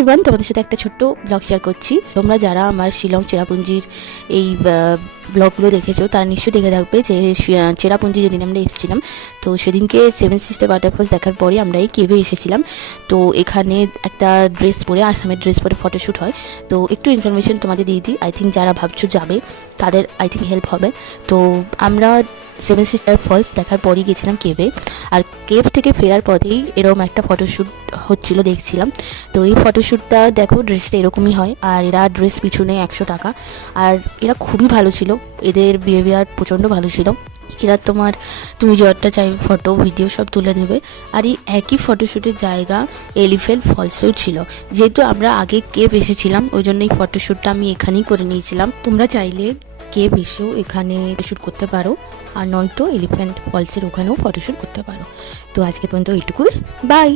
Everyone, তোমাদের সাথে একটা ছোট্ট ব্লগ শেয়ার করছি। তোমরা যারা আমার শিলং চেরাপুঞ্জির এই ব্লগগুলো দেখেছো তারা নিশ্চয়ই দেখে থাকবে যে চেরাপুঞ্জি যেদিন আমরা এসেছিলাম, তো সেদিনকে 7 সিস্টার ওয়াটারফলস দেখার পরে আমরা এই কেভে এসেছিলাম। তো এখানে একটা ড্রেস পরে, আসামের ড্রেস পরে ফটোশ্যুট হয়। তো একটু ইনফরমেশন তোমাদের দিয়ে দিই, আই থিঙ্ক যারা ভাবছো যাবে তাদের আই থিঙ্ক হেল্প হবে। তো আমরা 7 সিস্টার ফলস দেখার পরই গেছিলাম কেভে, আর কেভ থেকে ফেরার পথেই এরকম একটা ফটোশ্যুট হচ্ছিল দেখছিলাম। তো এই ফটোশ্যুটটা দেখো, ড্রেসটা এরকমই হয়, আর এরা ড্রেস পিছনে 100 টাকা। আর এরা খুবই ভালো ছিল, এদের বিহেভিয়ার প্রচণ্ড ভালো ছিল। এরা তুমি যতটা চাই ফটো ভিডিও সব তুলে দেবে। আর এই একই ফটোশ্যুটের জায়গা এলিফ্যান্ট ফলসেও ছিল। যেহেতু আমরা আগে কেভ এসেছিলাম, ওই জন্য এই ফটোশ্যুটটা আমি এখানেই করে নিয়েছিলাম। তোমরা চাইলে কেভ এসেও এখানে শ্যুট করতে পারো, আর নয়তো এলিফ্যান্ট ফলসের ওখানেও ফটোশ্যুট করতে পারো। তো আজকে পর্যন্ত এইটুকুই, বাই।